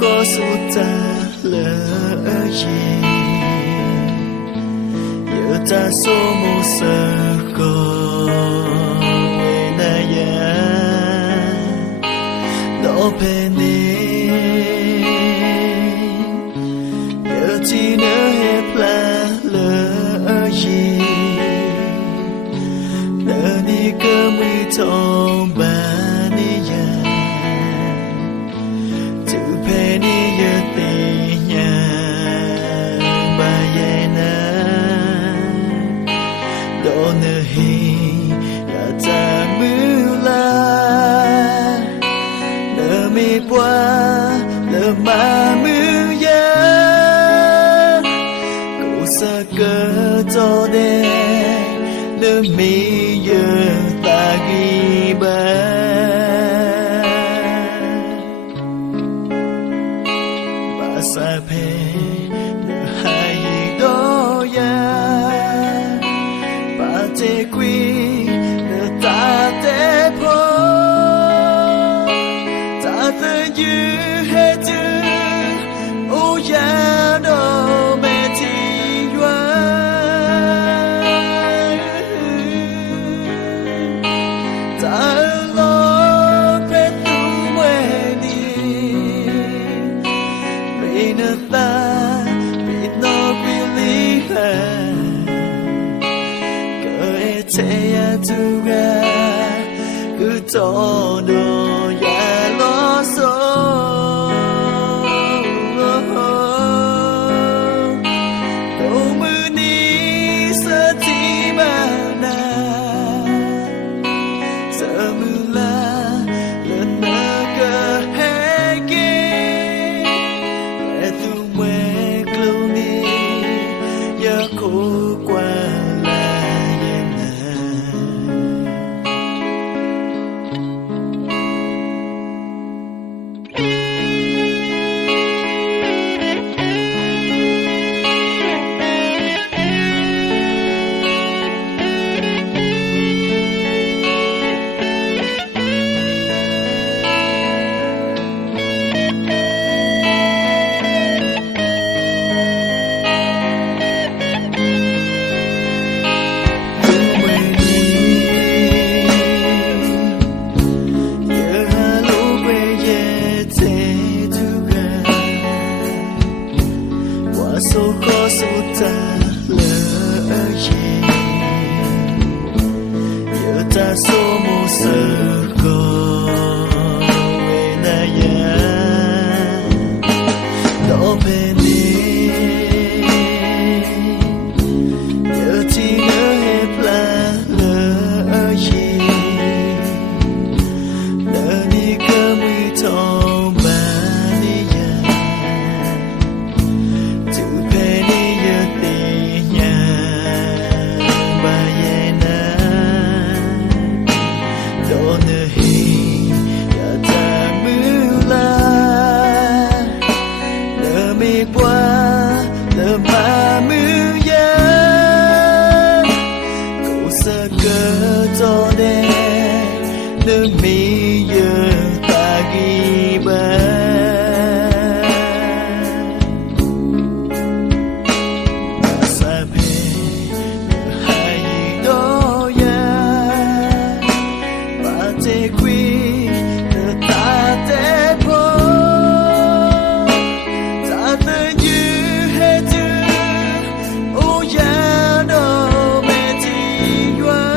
có số ta lỡ gì giờ ta số một giờ có về nay đó bên đi giờ chỉ nhớ hết là lỡ gì lỡ đi cơ mi thong ba qua lỡ mà mưa gió cụ sa cơ cho đêm lỡ mi giờ ta ghi ba bà sa phê lỡ hai đó ya bà tê quy lỡ ta tê phô cứ cho đồ ya lo so đâu mưa đi sa ti ba na sa mưa la lần na cơ hay kia mẹ tu mẹ câu ni ya khổ qua số có số ta lỡ gì giờ ta số một giờ có về nay đó bên đi giờ chỉ nhớ hết là lỡ gì lỡ đi cơ mi thong ba qua lỡ mà mưa gió cụ sa cơ cho đêm lỡ mi giờ ta ghi ba sa phê lỡ hai đó ya bà tê quy lỡ ta tê phô you